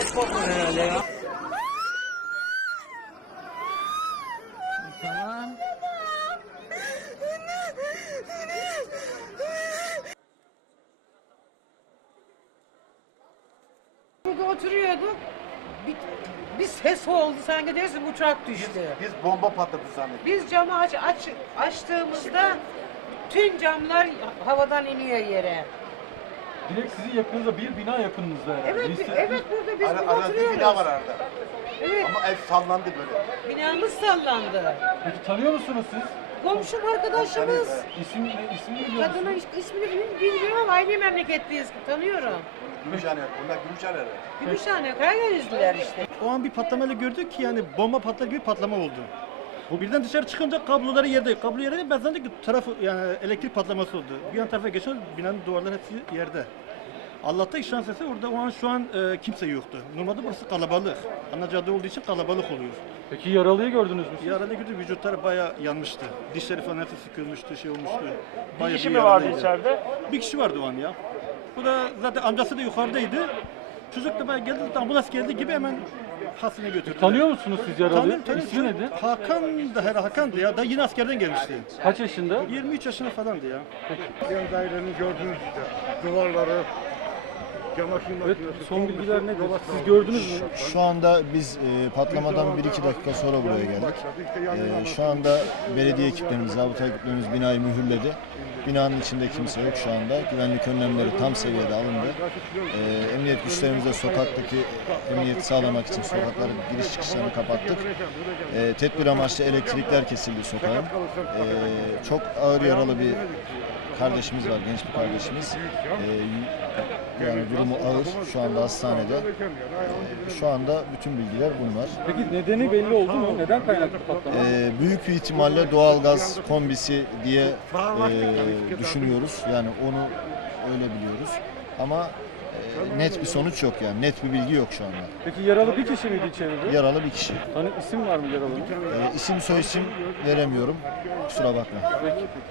Çok korkun herhalde ya. Tamam. Burada oturuyorduk. Bir ses oldu sanki dersin uçak düştü. Biz bomba patladı zannettik. Biz camı açtığımızda tüm camlar havadan iniyor yere. Direkt sizin yakınınızda bir bina yakınınızda herhalde. Evet, evet burada biz burada Arada bir oturuyoruz. bina var arada. Evet, Ama ev sallandı böyle. binamız sallandı. Peki tanıyor musunuz siz? Komşum arkadaşımız. İsim ne? İsmini biliyor musunuz? Kadının ismini bilmiyorum ama aynı memleketliyiz. Tanıyorum. Gümüşhane, bunlar Gümüşhane. Gümüşhane, Karadenizliler işte. O an bir patlamayla gördük ki yani bomba patlar gibi patlama oldu. Bu birden dışarı çıkınca kabloları yerde. Kablo yerde ben zannettim ki tarafı yani elektrik patlaması oldu. Bir yan tarafa geçiyor binanın duvarları hepsi yerde. Allah'ta şans eseri orada o an şu an kimse yoktu. Normalde burası kalabalık. Ana cadde olduğu için kalabalık oluyor. Peki yaralıyı gördünüz mü siz? Yaralı güdü vücutları bayağı yanmıştı. Dişleri falan hepsi sıkılmıştı, şey olmuştu. Bir Bayağı kişi mi vardı yaralıydı. içeride? Bir kişi vardı o an ya. Bu da zaten amcası da yukarıdaydı. Çocuk da bayağı geldi, ambulans geldi gibi hemen hastaneye götürdü. Tanıyor musunuz siz yaralıyı? Tanıyorum. İsmi nedir? Hakan da herhalde Hakan'dı ya. Da yine askerden gelmişti. Kaç yaşında? 23 yaşında falandı ya. Yan dairenin gördüğünüz işte duvarları, çamaşır Evet, makinesi. son bilgiler nedir? Siz gördünüz mü? Şu anda biz patlamadan 1-2 dakika sonra buraya geldik. Şu anda belediye ekiplerimiz, zabıta ekiplerimiz binayı mühürledi. Binanın içinde kimse yok şu anda. Güvenlik önlemleri tam seviyede alındı. Emniyet güçlerimiz de sokaktaki emniyeti sağlamak için sokakların giriş çıkışlarını kapattık. Tedbir amaçlı elektrikler kesildi sokağın. Çok ağır yaralı bir kardeşimiz var, genç bir kardeşimiz. Yani durumu ağır. Şu anda hastanede. Şu anda bütün bilgiler bunlar. Peki nedeni belli oldu mu? Neden kaynaklı patlama? Büyük bir ihtimalle doğalgaz kombisi diye düşünüyoruz. Yani onu öyle biliyoruz. Ama net bir sonuç yok yani. Net bir bilgi yok şu anda. Peki yaralı bir kişi miydi içeride? Yaralı bir kişi. Hani isim var mı yaralının? İsim soyisim veremiyorum. Kusura bakma. Peki.